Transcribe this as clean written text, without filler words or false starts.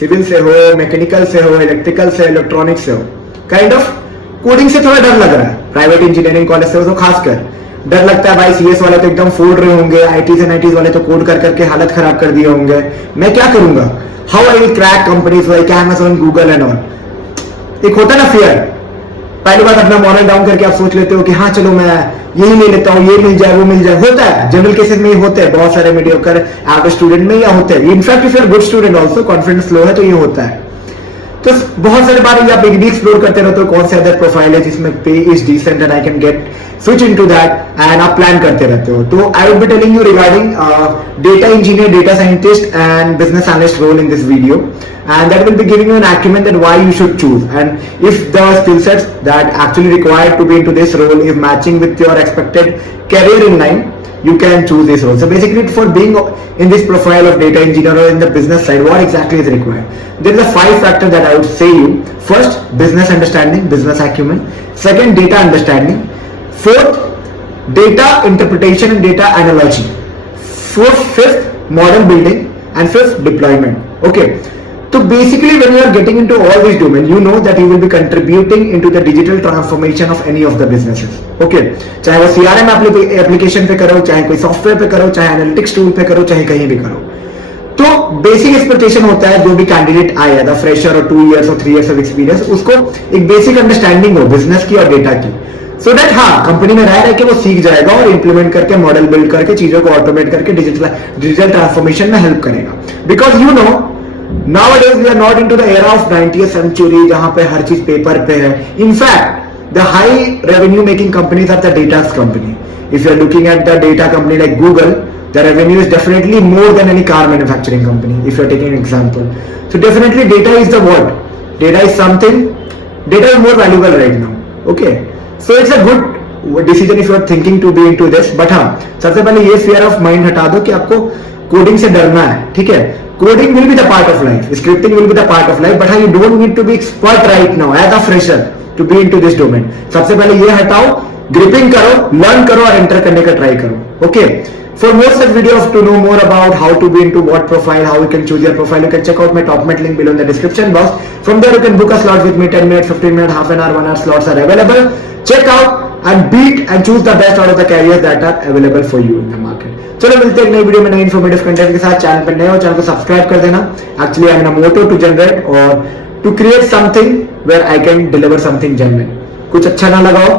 सिविल से हो, मैकेनिकल से हो, इलेक्ट्रिकल से, इलेक्ट्रॉनिक्स से हो, काइंड ऑफ कोडिंग से थोड़ा डर लग रहा है, प्राइवेट इंजीनियरिंग कॉलेज से हो तो खासकर डर लगता है भाई सीएस वाले तो एकदम फोड़ रहे होंगे, आईटीज एंड आईटीज वाले तो कोड कर करके हालत खराब कर दिए होंगे, मैं क्या करूंगा, how I will crack companies like Amazon, Google and all. एक होता है ना फियर, पहली बात अपना मॉरल डाउन करके आप सोच लेते हो कि हाँ चलो मैं यही ले लेता हूँ, ये मिल जाए वो मिल जाए, होता है जनरल केसेस में ही होते हैं, बहुत सारे मीडियोकर एवरेज स्टूडेंट में या होते हैं, in fact if you are good student also confidence low है तो ये होता है। तो बहुत सारे बार ये आप एक्सप्लोर करते रहते हो कौन से अदर प्रोफाइल है जिसमें pay is decent and I can get switch into that and आप प्लान करते रहते हो। तो I will be telling you regarding data engineer, data scientist and business analyst role in this video and that will be giving you an acumen that why you should choose and if the skill sets that actually required to be into this role is matching with your expected career in line, you can choose this role. So basically for being in this profile of data engineer or in the business side, what exactly is required? There are the 5 factors that I would say you. First, business understanding, business acumen. Second, data understanding. Fourth, data interpretation and data analogy. Fifth, model building, and fifth, deployment. Okay. So basically when you are getting into all these domain, you know that you will be contributing into the digital transformation of any of the businesses. Okay, चाहे वो CRM application पे करो, चाहे कोई सॉफ्टवेयर पे करो, चाहे analytics tool पे करो, चाहे कहीं भी करो। तो बेसिक एक्सपेक्टेशन होता है जो भी कैंडिडेट आए, द फ्रेशर और 2 years और 3 years ऑफ एक्सपीरियंस, उसको एक बेसिक अंडरस्टैंडिंग हो बिजनेस की और डेटा की, सो दैट हाँ कंपनी में रह के वो सीख जाएगा और इंप्लीमेंट करके मॉडल बिल्ड करके चीजों को ऑटोमेट करके डिजिटल ट्रांसफॉर्मेशन में हेल्प करेगा। Because you know nowadays we are not into the era of 20th century जहां पे हर चीज पेपर पे है। In fact, the high revenue making companies are the data company. If you are looking at the data company like Google, the revenue is definitely more than any car manufacturing company. If you are taking an example, so definitely data is the what? Data is something. Data is more valuable right now. Okay, so it's a good decision if you are thinking to be into this. But हाँ, सबसे पहले ये fear of mind हटा दो कि आपको कोडिंग से डरना है, ठीक है। Coding will be the part of life, scripting will be the part of life, but you don't need to be expert right now as a fresher to be into this domain. सबसे पहले ये हटाओ, ग्रिपिंग करो, लर्न करो और एंटर करने का ट्राई करो। Okay, for more such videos to know more about how to be into what profile, how you can choose your profile, you can check out my Topmat link below in the description box. From there you can book a slot with me, 10 minutes, 15 minutes, half an hour, 1 hour slots are available. Check out and beat and choose the best out of the careers that are available for you in the market. चलो मिलते हैं एक नई वीडियो में नई informative content के साथ। चैनल पर नए हो चैनल को सब्सक्राइब कर देना। Actually I am motto to generate और to create something where I can deliver something genuine. कुछ अच्छा ना लगा हो